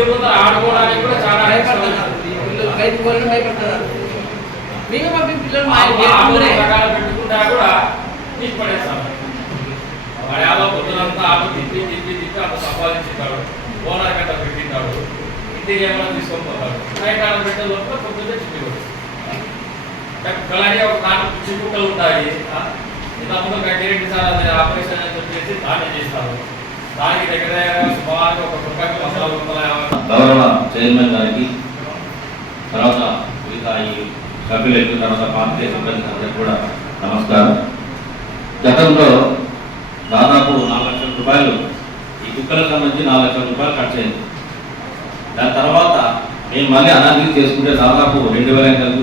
ఇంటి ముందర ఆడుకోవడానికి కూడా చాలా పెట్టుకుంటా కూడా తీసి పడేస్తాను. మర్యాద పొద్దునంతా ఆట తిప్పి అంత సంపాదించుతాడు, ఓనర్ గంట పెట్టింటాడు, ఇంటికి ఏమైనా తీసుకొని పోతాడు. నైట్ ఆడ పెట్టే లోపల పొద్దున్నే చిక్కుడు అలాగే ఒక నాలుగు చిక్కులు ఉంటాయి. ఇంతకుముందు గడ్డి సార్ అది ఆపరేషన్ అని చెప్పేసి దాన్ని చేస్తారు. దానికి దగ్గర సుమారు ఒక గౌరవ చైర్మన్ గారికి, తర్వాత మిగతా ఈ సభ్యులకు, తర్వాత పార్టీ సిబ్బంది అందరికీ కూడా నమస్కారం. గతంలో దాదాపు 4 లక్షల రూపాయలు ఈ కుక్కలకు సంబంధించి 4 లక్షల రూపాయలు ఖర్చు అయింది. దాని తర్వాత మేము మళ్ళీ అనాలిసిస్ చేసుకుంటే దాదాపు 2,500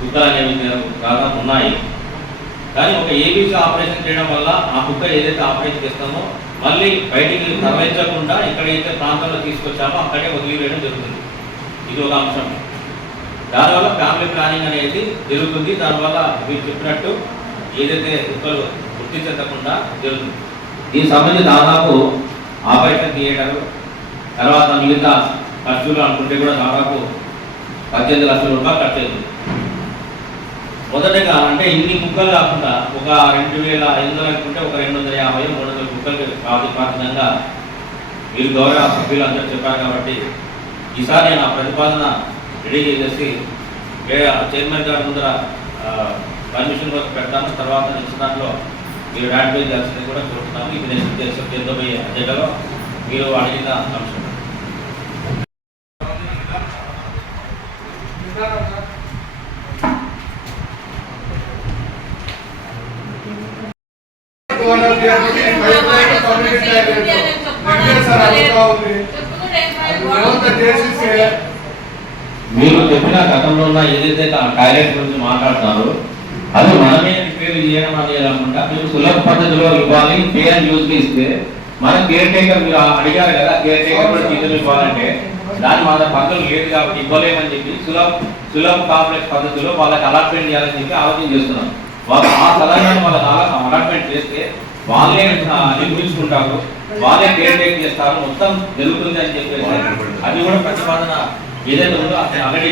కుక్కలు అనేవి దాదాపు ఉన్నాయి. కానీ ఒక ఏబీసీ ఆపరేషన్ చేయడం వల్ల ఆ కుక్క ఏదైతే ఆపరేషన్ చేస్తామో మళ్ళీ బయటికి తరలించకుండా ఎక్కడైతే ప్రాంతంలో తీసుకొచ్చామో అక్కడే వదిలివేయడం జరుగుతుంది. ఇది ఒక అంశం. దానివల్ల ఫ్యామిలీ ప్లానింగ్ అనేది జరుగుతుంది. దానివల్ల మీరు చెప్పినట్టు ఏదైతే కుక్కలు వృత్తి చెందకుండా జరుగుతుంది. దీనికి సంబంధించి దాదాపు ఆపరేషన్ థియేటర్, తర్వాత మిగతా ఖర్చులు అనుకుంటే కూడా దాదాపు 18 లక్షల రూపాయలు ఖర్చు అవుతుంది. మొదటగా అంటే ఇన్ని కుక్కలు కాకుండా ఒక 2,500 అనుకుంటే ఒక 250-300 కుక్కలు ప్రాతిపదికంగా మీరు గౌరవ సభ్యులు అందరూ చెప్పారు. కాబట్టి ఈసారి నేను ఆ ప్రతిపాదన రెడీ చేసేసి చైర్మన్ గారి ముందర పర్మిషన్ కోసం పెడతాను. తర్వాత నెక్స్ట్ దాంట్లో మీరు ర్యాటిఫై చేయాల్సింది కూడా కోరుతున్నాము. ఇది నేను చేద్దామయ్యే అజెండాలో మీరు అడిగిన అంశం. మీరు చెప్పిన గతంలో ఉన్న ఏదైతే టాయిలెట్ గురించి మాట్లాడుతున్నారో అది మనమే రిపేర్ చేయడం అనేది కాకుండా మీరు సులభ పద్ధతిలో ఇవ్వాలి. పే అండ్ యూజ్ ఇస్తే మన కేర్ టేకర్, మీరు అడిగారు కదా కేర్ టేకర్ కూడా జీతం ఇవ్వాలంటే దాని మన పద్ధతులు లేదు కాబట్టి ఇవ్వలేమని చెప్పి సులభ కాంప్లెక్స్ పద్ధతిలో వాళ్ళకి అలాట్మెంట్ చేయాలని చెప్పి ఆలోచన చేస్తున్నాం. వాళ్ళు ఆ సలహాన్ని వాళ్ళకి అలాట్మెంట్ చేస్తే వాళ్ళే నిర్మించుకుంటారు, వాళ్ళే కేర్ టేక్ చేస్తారు, మొత్తం జరుగుతుంది అని చెప్పేసి అది కూడా ప్రతిపాదన ఏదైతే ఉందో అతను ఆల్రెడీ